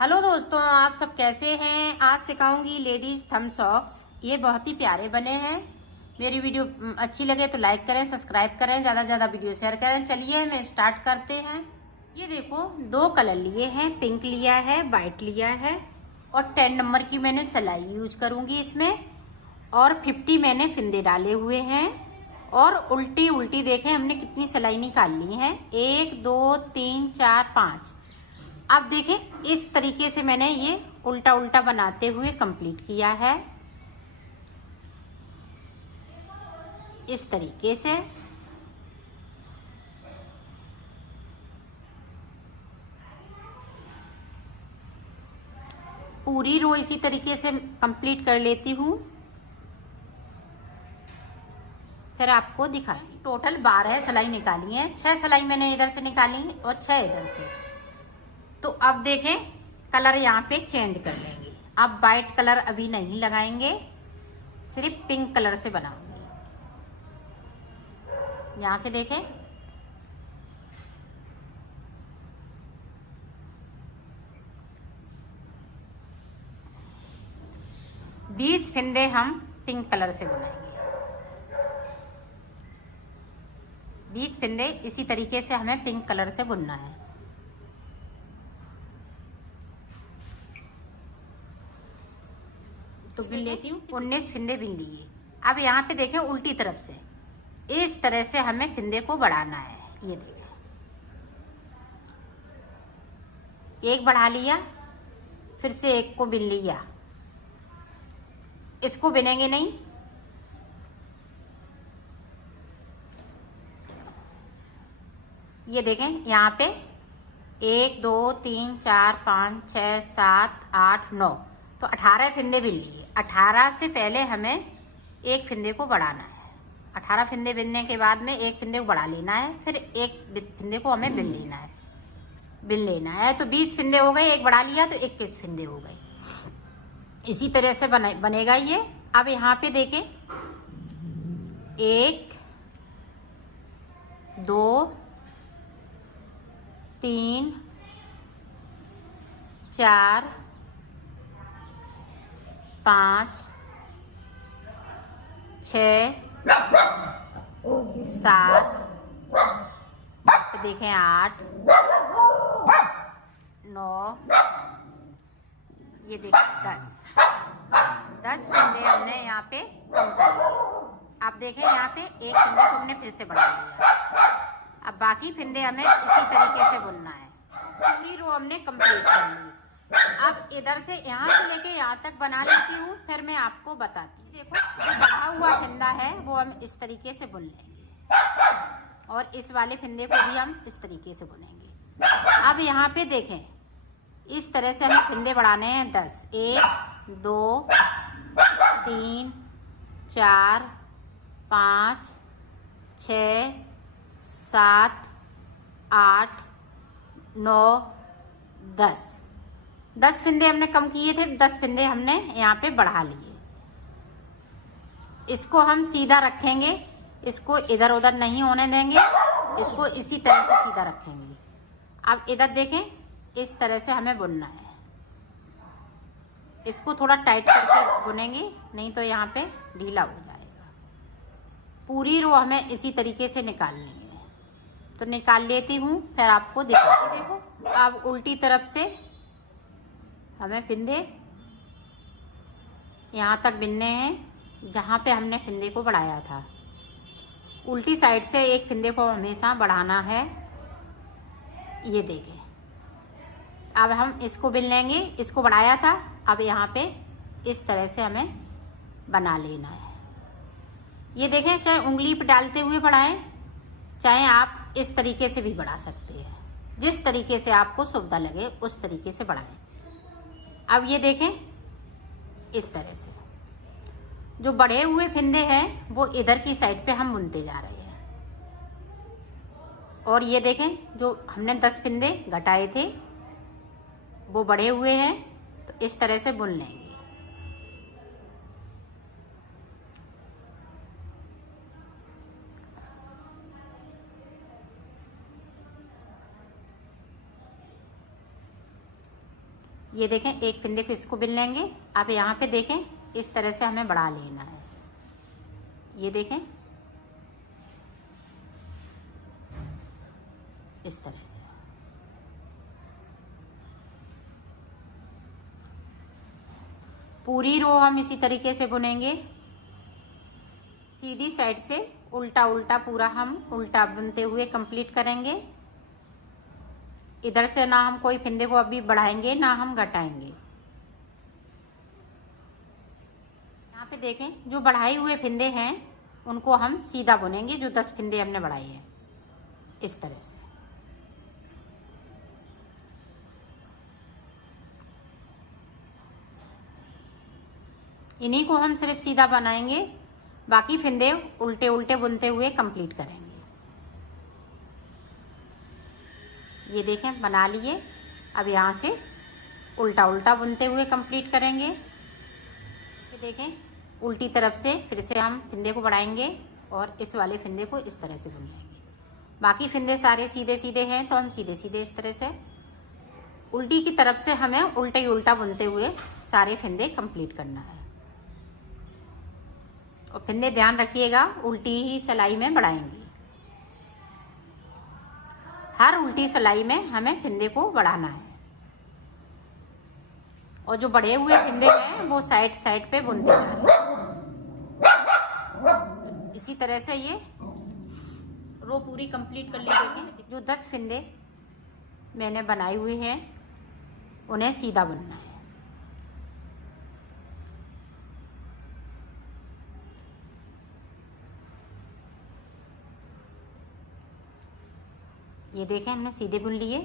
Hello दोस्तों, आप सब कैसे हैं। आज सिखाऊंगी लेडीज थंब सॉक्स। ये बहुत ही प्यारे बने हैं। मेरी वीडियो अच्छी लगे तो लाइक करें, सब्सक्राइब करें, ज़्यादा से ज़्यादा वीडियो शेयर करें। चलिए मैं स्टार्ट करते हैं। ये देखो, दो कलर लिए हैं, पिंक लिया है, वाइट लिया है और 10 नंबर की मैंने सिलाई यूज करूंगी इसमें। और 50 मैंने फिंदे डाले हुए हैं। और उल्टी उल्टी देखें हमने कितनी सिलाई निकाल ली है। 1 2 3 4 5। अब देखें, इस तरीके से मैंने ये उल्टा उल्टा बनाते हुए कंप्लीट किया है। इस तरीके से पूरी रो इसी तरीके से कंप्लीट कर लेती हूँ, फिर आपको दिखाती। टोटल 12 सिलाई निकाली है। 6 सिलाई मैंने इधर से निकाली और 6 इधर से। तो अब देखें, कलर यहाँ पे चेंज कर लेंगे। अब वाइट कलर अभी नहीं लगाएंगे, सिर्फ पिंक कलर से बनाऊंगी। यहाँ से देखें, बीस फिंदे हम पिंक कलर से बनाएंगे। 20 फिंदे इसी तरीके से हमें पिंक कलर से बुनना है। तो बिन लेती हूँ। 19 फिंदे बिन लिए। अब यहाँ पे देखें, उल्टी तरफ से इस तरह से हमें फिंदे को बढ़ाना है। ये देखें, एक बढ़ा लिया, फिर से एक को बिन लिया। इसको बिनेंगे नहीं, ये देखें यहाँ पे 1 2 3 4 5 6 7 8 9, तो 18 फिंदे बिन लिए। 18 से पहले हमें एक फिंदे को बढ़ाना है। 18 फिंदे बिनने के बाद में एक फिंदे को बढ़ा लेना है, फिर एक फिंदे को हमें बिन लेना है। तो 20 फिंदे हो गए, एक बढ़ा लिया तो 21 फिंदे हो गए। इसी तरह से बनेगा ये। अब यहाँ पे देखें, 1 2 3 4 5 6 7, देखें 8 9, ये देखें 10 फिंदे हमने यहाँ पे कम कर लिए। अब देखें, यहाँ पे एक फिंदे को हमने फिर से बढ़ा लिया। अब बाकी फिंदे हमें इसी तरीके से बुनना है। पूरी रो हमने कंप्लीट कर ली। अब इधर से यहाँ से लेके यहाँ तक बना लेती हूँ, फिर मैं आपको बताती हूँ। देखो, जो बढ़ा हुआ फिंदा है वो हम इस तरीके से बुन लेंगे और इस वाले फिंदे को भी हम इस तरीके से बुनेंगे। अब यहाँ पे देखें, इस तरह से हमें फिंदे बढ़ाने हैं 10। 1 2 3 4 5 6 7 8 9 10 फिंदे हमने कम किए थे, 10 फिंदे हमने यहाँ पे बढ़ा लिए। इसको हम सीधा रखेंगे, इसको इधर उधर नहीं होने देंगे, इसको इसी तरह से सीधा रखेंगे। अब इधर देखें, इस तरह से हमें बुनना है। इसको थोड़ा टाइट करके बुनेंगे, नहीं तो यहाँ पे ढीला हो जाएगा। पूरी रो हमें इसी तरीके से निकालनी है। तो निकाल लेती हूँ, फिर आपको दिखाती। देखो, अब उल्टी तरफ से हमें फिंदे यहाँ तक बिनने हैं जहाँ पे हमने फिंदे को बढ़ाया था। उल्टी साइड से एक फिंदे को हमेशा बढ़ाना है। ये देखें, अब हम इसको बिन लेंगे। इसको बढ़ाया था, अब यहाँ पे इस तरह से हमें बना लेना है। ये देखें, चाहे उंगली पे डालते हुए बढ़ाएं, चाहे आप इस तरीके से भी बढ़ा सकते हैं। जिस तरीके से आपको सुविधा लगे उस तरीके से बढ़ाएं। अब ये देखें, इस तरह से जो बढ़े हुए फिंदे हैं वो इधर की साइड पे हम बुनते जा रहे हैं। और ये देखें, जो हमने 10 फिंदे घटाए थे वो बढ़े हुए हैं, तो इस तरह से बुन लेंगे। ये देखें, एक फिंदे को इसको बिन लेंगे। अब यहाँ पे देखें, इस तरह से हमें बढ़ा लेना है। ये देखें, इस तरह से। पूरी रो हम इसी तरीके से बुनेंगे। सीधी साइड से उल्टा उल्टा पूरा हम उल्टा बुनते हुए कंप्लीट करेंगे। इधर से ना हम कोई फिंदे को अभी बढ़ाएंगे ना हम घटाएंगे। यहाँ पे देखें, जो बढ़ाए हुए फिंदे हैं उनको हम सीधा बुनेंगे, जो 10 फिंदे हमने बढ़ाए हैं, इस तरह से। इन्हीं को हम सिर्फ सीधा बनाएंगे, बाकी फिंदे उल्टे उल्टे बुनते हुए कंप्लीट करेंगे। ये देखें, बना लिए। अब यहाँ से उल्टा उल्टा बुनते हुए कंप्लीट करेंगे। ये देखें, उल्टी तरफ से फिर से हम फिंदे को बढ़ाएंगे और इस वाले फिंदे को इस तरह से बुन लेंगे। बाकी फिंदे सारे सीधे सीधे हैं तो हम सीधे सीधे इस तरह से उल्टी की तरफ से हमें उल्टा ही उल्टा बुनते हुए सारे फिंदे कंप्लीट करना है। और फिंदे ध्यान रखिएगा, उल्टी ही सिलाई में बढ़ाएंगे। हर उल्टी सिलाई में हमें फिंदे को बढ़ाना है। और जो बढ़े हुए फिंदे हैं वो साइड साइड पे बुनते जा रहे हैं। इसी तरह से ये रो पूरी कंप्लीट कर ली। देखें, जो 10 फिंदे मैंने बनाए हुए हैं उन्हें सीधा बुनना है। ये देखें, हमने सीधे बुन लिए।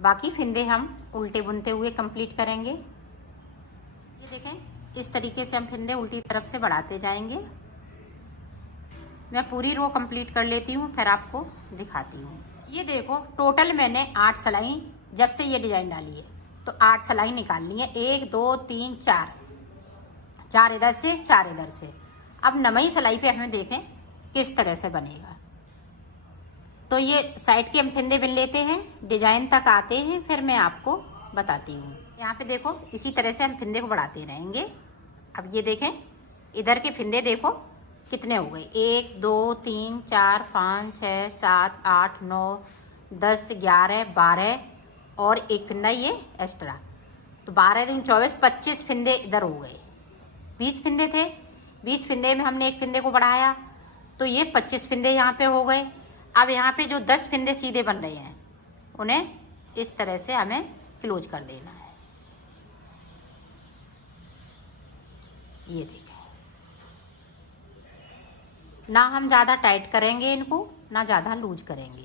बाकी फिंदे हम उल्टे बुनते हुए कंप्लीट करेंगे। ये देखें, इस तरीके से हम फिंदे उल्टी तरफ से बढ़ाते जाएंगे। मैं पूरी रो कंप्लीट कर लेती हूँ, फिर आपको दिखाती हूँ। ये देखो, टोटल मैंने 8 सिलाई जब से ये डिजाइन डाली है तो 8 सिलाई निकाल ली है। 1 2 3 4, 4 इधर से 4 इधर से। अब 9वीं सिलाई पे हमें देखें किस तरह से बनेगा। तो ये साइड के हम फिंदे बिन लेते हैं, डिजाइन तक आते हैं, फिर मैं आपको बताती हूँ। यहाँ पे देखो, इसी तरह से हम फिंदे को बढ़ाते रहेंगे। अब ये देखें, इधर के फिंदे देखो कितने हो गए। 1 2 3 4 5 6 7 8 9 10 11 12 और एक फिंदा ये एक्स्ट्रा, तो 12 दूनी 24 25 फिंदे इधर हो गए। 20 फिंदे थे, 20 फिंदे में हमने एक फिंदे को बढ़ाया तो ये 25 फिंदे यहाँ पे हो गए। अब यहाँ पे जो 10 फिंदे सीधे बन रहे हैं उन्हें इस तरह से हमें क्लोज कर देना है। ये देखें, ना हम ज़्यादा टाइट करेंगे इनको, ना ज़्यादा लूज करेंगे।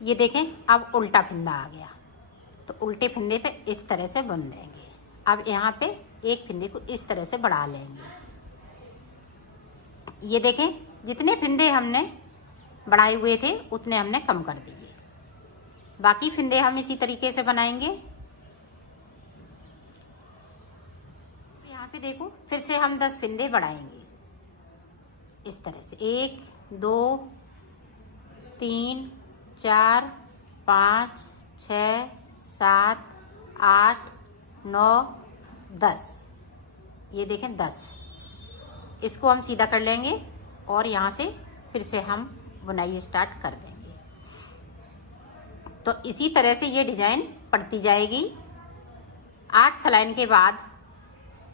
ये देखें, अब उल्टा फिंदा आ गया तो उल्टे फिंदे पे इस तरह से बुन देंगे। अब यहाँ पे एक फिंदे को इस तरह से बढ़ा लेंगे। ये देखें, जितने फिंदे हमने बढ़ाए हुए थे उतने हमने कम कर दिए। बाकी फिंदे हम इसी तरीके से बनाएंगे। यहाँ पे देखो, फिर से हम 10 फिंदे बढ़ाएंगे इस तरह से। 1 2 3 4 5 6 7 8 9 10। ये देखें 10। इसको हम सीधा कर लेंगे और यहाँ से फिर से हम बुनाई स्टार्ट कर देंगे। तो इसी तरह से ये डिजाइन पड़ती जाएगी। 8 सिलाई के बाद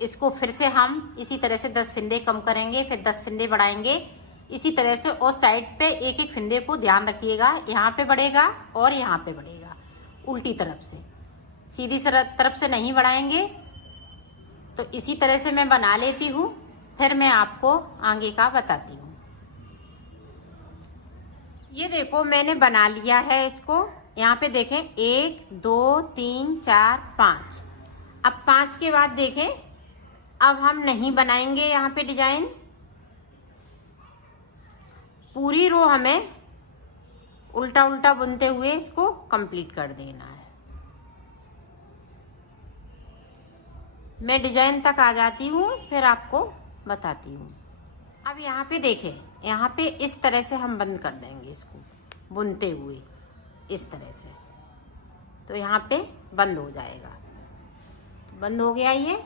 इसको फिर से हम इसी तरह से 10 फिंदे कम करेंगे, फिर 10 फिंदे बढ़ाएंगे इसी तरह से। और साइड पे एक एक फिंदे को ध्यान रखिएगा, यहाँ पे बढ़ेगा और यहाँ पे बढ़ेगा उल्टी तरफ से, सीधी तरफ से नहीं बढ़ाएंगे। तो इसी तरह से मैं बना लेती हूँ, फिर मैं आपको आगे का बताती हूँ। ये देखो, मैंने बना लिया है इसको। यहाँ पे देखें 1 2 3 4 5। अब 5 के बाद देखें, अब हम नहीं बनाएंगे यहाँ पे डिजाइन। पूरी रो हमें उल्टा उल्टा बुनते हुए इसको कंप्लीट कर देना है। मैं डिजाइन तक आ जाती हूँ, फिर आपको बताती हूँ। अब यहाँ पे देखें, यहाँ पे इस तरह से हम बंद कर देंगे इसको बुनते हुए, इस तरह से। तो यहाँ पे बंद हो जाएगा। बंद हो गया ये।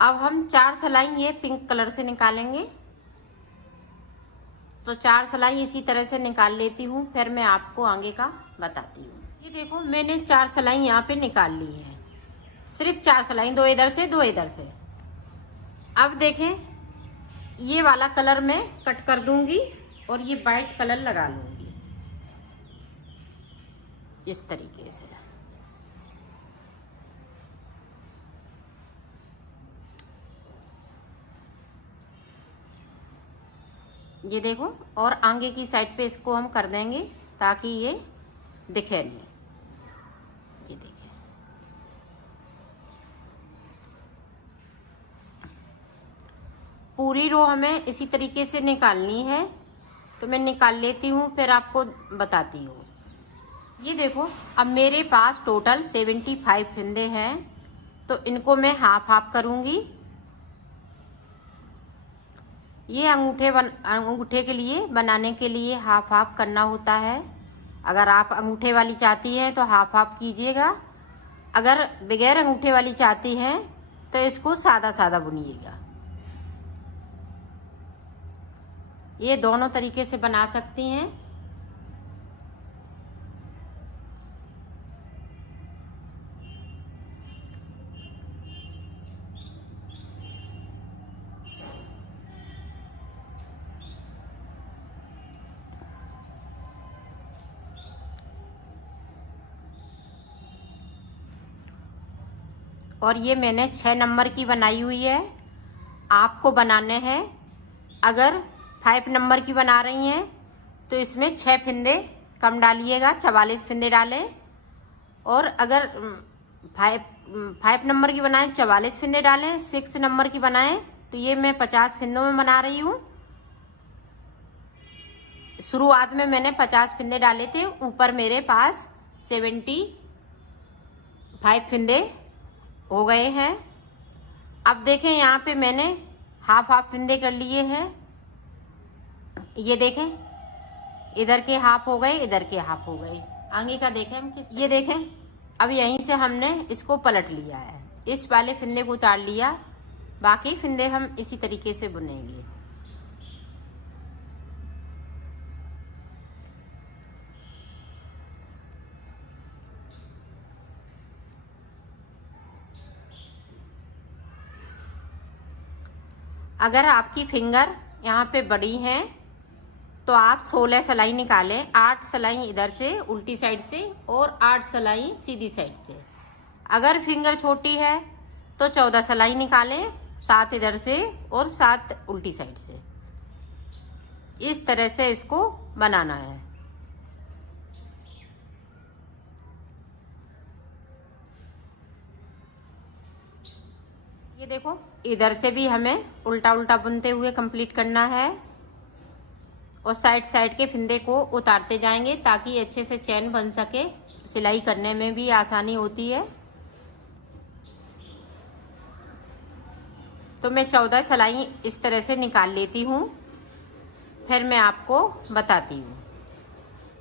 अब हम 4 सिलाई ये पिंक कलर से निकालेंगे। तो 4 सिलाई इसी तरह से निकाल लेती हूँ, फिर मैं आपको आगे का बताती हूँ। ये देखो, मैंने 4 सिलाई यहाँ पे निकाल ली है। सिर्फ 4 सिलाई, 2 इधर से 2 इधर से। अब देखें, ये वाला कलर मैं कट कर दूंगी और ये वाइट कलर लगा लूंगी इस तरीके से। ये देखो, और आगे की साइड पे इसको हम कर देंगे ताकि ये दिखे नहीं। ये देखिए, पूरी रो हमें इसी तरीके से निकालनी है। तो मैं निकाल लेती हूँ, फिर आपको बताती हूँ। ये देखो, अब मेरे पास टोटल 75 फंदे हैं। तो इनको मैं हाफ हाफ करूँगी। ये अंगूठे के लिए बनाने के लिए हाफ हाफ करना होता है। अगर आप अंगूठे वाली चाहती हैं तो हाफ हाफ कीजिएगा। अगर बगैर अंगूठे वाली चाहती हैं तो इसको सादा सादा बुनिएगा। ये दोनों तरीके से बना सकती हैं। और ये मैंने 6 नंबर की बनाई हुई है। आपको बनाने हैं, अगर 5 नंबर की बना रही हैं तो इसमें 6 फंदे कम डालिएगा, 44 फंदे डालें। और अगर 5 नंबर की बनाएं 44 फंदे डालें। 6 नंबर की बनाएं तो ये मैं 50 फंदों में बना रही हूँ। शुरुआत में मैंने 50 फंदे डाले थे, ऊपर मेरे पास 75 फंदे हो गए हैं। अब देखें, यहाँ पे मैंने हाफ हाफ फंदे कर लिए हैं। ये देखें, इधर के हाफ हो गए, इधर के हाफ हो गए। आगे का देखें हम किस, ये देखें, अब यहीं से हमने इसको पलट लिया है। इस वाले फंदे को उतार लिया, बाकी फंदे हम इसी तरीके से बुनेंगे। अगर आपकी फिंगर यहाँ पे बड़ी है तो आप 16 सिलाई निकालें। 8 सिलाई इधर से उल्टी साइड से और 8 सिलाई सीधी साइड से। अगर फिंगर छोटी है तो 14 सिलाई निकालें, 7 इधर से और 7 उल्टी साइड से। इस तरह से इसको बनाना है। ये देखो, इधर से भी हमें उल्टा उल्टा बुनते हुए कंप्लीट करना है और साइड साइड के फंदे को उतारते जाएंगे ताकि अच्छे से चैन बन सके। सिलाई करने में भी आसानी होती है। तो मैं 14 सिलाई इस तरह से निकाल लेती हूँ, फिर मैं आपको बताती हूँ।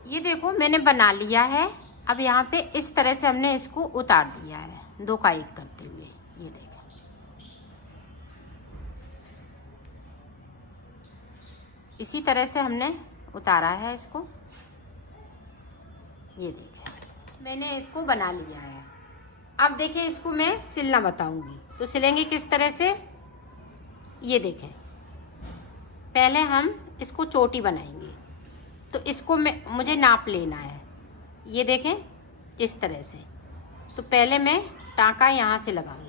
ये देखो, मैंने बना लिया है। अब यहाँ पे इस तरह से हमने इसको उतार दिया है, 2 का 1 करते हुए। ये देखो, इसी तरह से हमने उतारा है इसको। ये देखिए, मैंने इसको बना लिया है। अब देखिए, इसको मैं सिलना बताऊंगी। तो सिलेंगे किस तरह से, ये देखें। पहले हम इसको चोटी बनाएंगे। तो इसको मुझे नाप लेना है। ये देखें, इस तरह से। तो पहले मैं टाँका यहाँ से लगाऊंगी।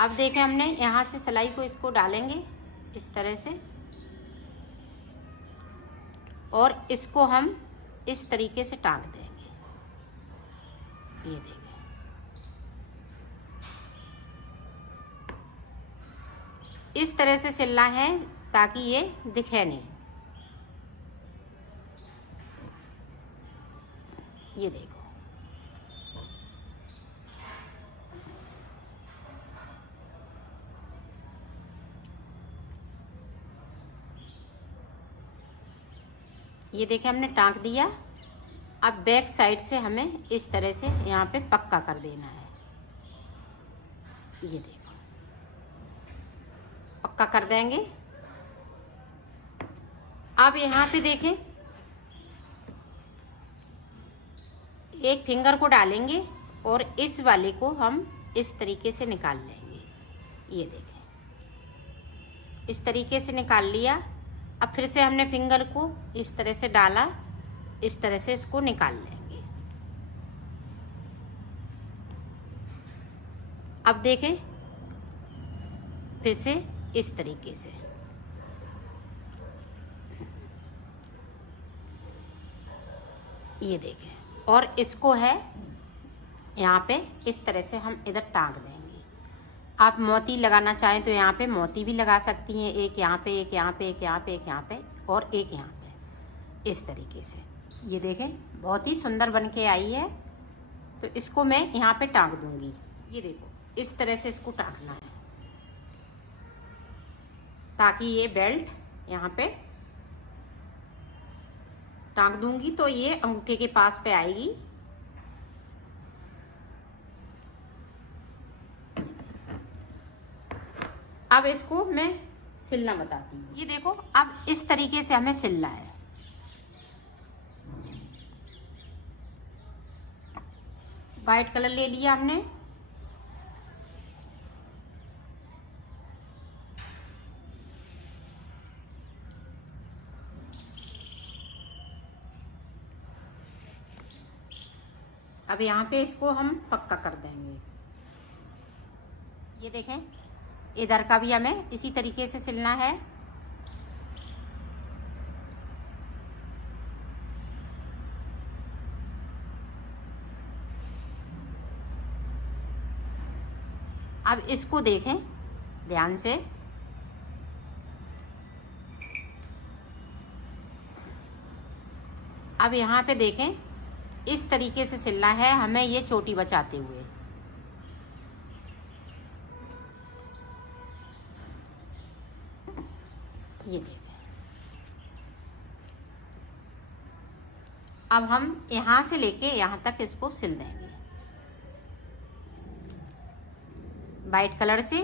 अब देखें, हमने यहाँ से सिलाई को इसको डालेंगे इस तरह से और इसको हम इस तरीके से टाँक देंगे। ये देखें, इस तरह से सिलना है ताकि ये दिखे नहीं। ये देखो, ये देखे हमने टाँक दिया। अब बैक साइड से हमें इस तरह से यहाँ पे पक्का कर देना है। ये देखो, पक्का कर देंगे। अब यहाँ पे देखें, एक फिंगर को डालेंगे और इस वाले को हम इस तरीके से निकाल लेंगे। ये देखें, इस तरीके से निकाल लिया। अब फिर से हमने फिंगर को इस तरह से डाला, इस तरह से इसको निकाल लेंगे। अब देखें, फिर से इस तरीके से ये देखें, और इसको है यहाँ पे इस तरह से हम इधर टांग देंगे। आप मोती लगाना चाहें तो यहाँ पे मोती भी लगा सकती हैं, एक यहाँ पे, एक यहाँ पे, एक यहाँ पे, एक यहाँ पे और एक यहाँ पे, इस तरीके से। ये देखें, बहुत ही सुंदर बन के आई है। तो इसको मैं यहाँ पे टांग दूंगी। ये देखो, इस तरह से इसको टांगना है ताकि ये बेल्ट यहाँ पे टांग दूंगी तो ये अंगूठे के पास पे आएगी। अब इसको मैं सिलना बताती हूँ। ये देखो, अब इस तरीके से हमें सिलना है। वाइट कलर ले लिया हमने। अब यहाँ पे इसको हम पक्का कर देंगे। ये देखें, इधर का भी हमें इसी तरीके से सिलना है। अब इसको देखें ध्यान से। अब यहाँ पे देखें, इस तरीके से सिलना है हमें, ये चोटी बचाते हुए। ये देखें, अब हम यहाँ से लेके यहाँ तक इसको सिल देंगे वाइट कलर से।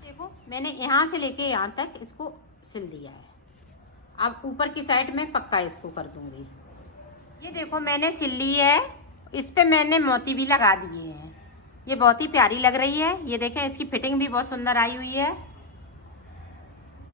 देखो, मैंने यहाँ से लेके यहाँ तक इसको सिल दिया है। अब ऊपर की साइड में पक्का इसको कर दूंगी। ये देखो, मैंने सिल ली है। इस पे मैंने मोती भी लगा दिए हैं। ये बहुत ही प्यारी लग रही है। ये देखें, इसकी फिटिंग भी बहुत सुंदर आई हुई है।